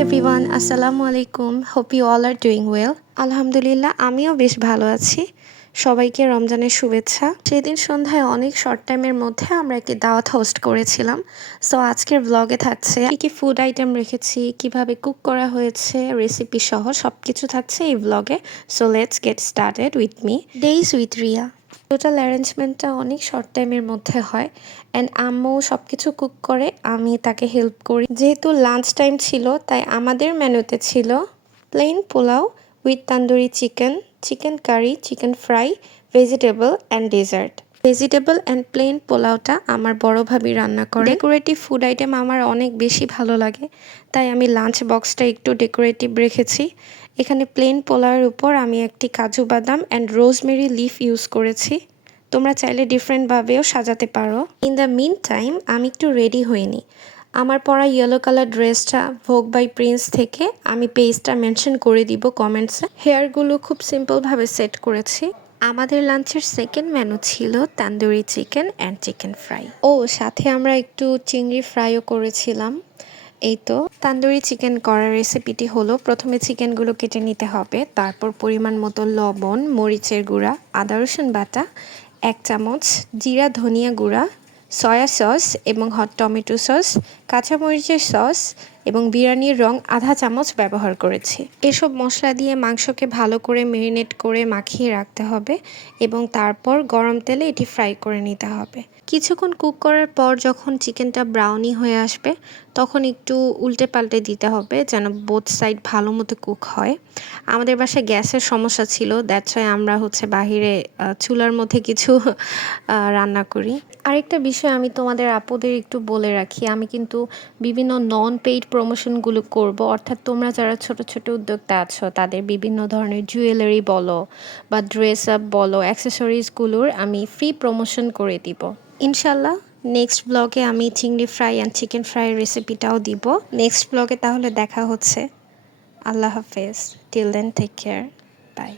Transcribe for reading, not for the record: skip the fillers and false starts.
everyone, Assalamu alaikum. Hope you all are doing well. আলহামদুলিল্লাহ আমিও বেশ ভালো আছি। সবাইকে রমজানের শুভেচ্ছা। সেদিন সন্ধ্যায় অনেক শর্ট টাইমের মধ্যে আমরা একটি দাওয়াত হোস্ট করেছিলাম। সো আজকের ব্লগে থাকছে কি ফুড আইটেম রেখেছি, কিভাবে কুক করা হয়েছে, রেসিপি সহ সবকিছু থাকছে এই ব্লগে। So let's get started with me. Days with Riya. Total অ্যারেঞ্জমেন্টটা অনেক শর্ট টাইমের মধ্যে হয় অ্যান্ড আম্মু সব কিছু কুক করে, আমি তাকে হেল্প করি। যেহেতু লাঞ্চ টাইম ছিল তাই আমাদের মেনুতে ছিল plain pulao with tandoori chicken, chicken curry, chicken fry, vegetable and dessert. Vegetable and plain পোলাওটা আমার বড় ভাবি রান্না করে। ডেকোরেটিভ ফুড আইটেম আমার অনেক বেশি ভালো লাগে, তাই আমি লাঞ্চ বক্সটা একটু ডেকোরেটিভ রেখেছি। এখানে প্লেন পোলাওয়ের উপর আমি একটি কাজু বাদাম অ্যান্ড রোজমেরি লিফ ইউজ করেছি। তোমরা চাইলে ডিফারেন্টভাবেও সাজাতে পারো। ইন দ্য মিন টাইম আমি একটু রেডি হইনি। আমার পরা ইয়েলো কালার ড্রেসটা ভোগ বাই প্রিন্স থেকে, আমি পেজটা মেনশন করে দিব কমেন্টসে। হেয়ারগুলো খুব সিম্পলভাবে সেট করেছি। আমাদের লাঞ্চের সেকেন্ড মেনু ছিল tandoori chicken and chicken fry. সাথে আমরা একটু চিংড়ি ফ্রাইও করেছিলাম। এই তো তান্দুরি চিকেন করার রেসিপিটি হলো, প্রথমে চিকেনগুলো কেটে নিতে হবে, তারপর পরিমাণ মতো লবণ, মরিচের গুঁড়া, আদা রসুন বাটা 1 চামচ, জিরা ধনিয়া গুঁড়া, সয়া সস এবং হট টমেটো সস, কাঁচামরিচের সস এবং বিরিয়ানির রং আধা চামচ ব্যবহার করেছি। এসব মশলা দিয়ে মাংসকে ভালো করে ম্যারিনেট করে মাখিয়ে রাখতে হবে এবং তারপর গরম তেলে এটি ফ্রাই করে নিতে হবে। কিছুক্ষণ কুক করার পর যখন চিকেনটা ব্রাউনি হয়ে আসবে তখন একটু উল্টে পাল্টে দিতে হবে যেন বোথ সাইড ভালো মতো কুক হয়। আমাদের বাসায় গ্যাসের সমস্যা ছিল, দ্যাটস ওয়াই আমরা বাহিরে চুলার মধ্যে কিছু রান্না করি। আরেকটা বিষয় আমি তোমাদের আপুদের একটু বলে রাখি, আমি কিন্তু বিভিন্ন নন পেইড প্রমোশনগুলো করব, অর্থাৎ তোমরা যারা ছোট ছোট উদ্যোক্তা আছো তাদের বিভিন্ন ধরনের জুয়েলারি বলো বা ড্রেস আপ বলো, অ্যাক্সেসরিজগুলোর আমি ফ্রি প্রমোশন করে দিব ইনশাল্লাহ। নেক্সট ব্লগে আমি চিংড়ি ফ্রাই অ্যান্ড চিকেন ফ্রাইয়ের রেসিপিটাও দিব নেক্সট ব্লগে। তাহলে দেখা হচ্ছে। আল্লাহ হাফেজ। Till then take care. By.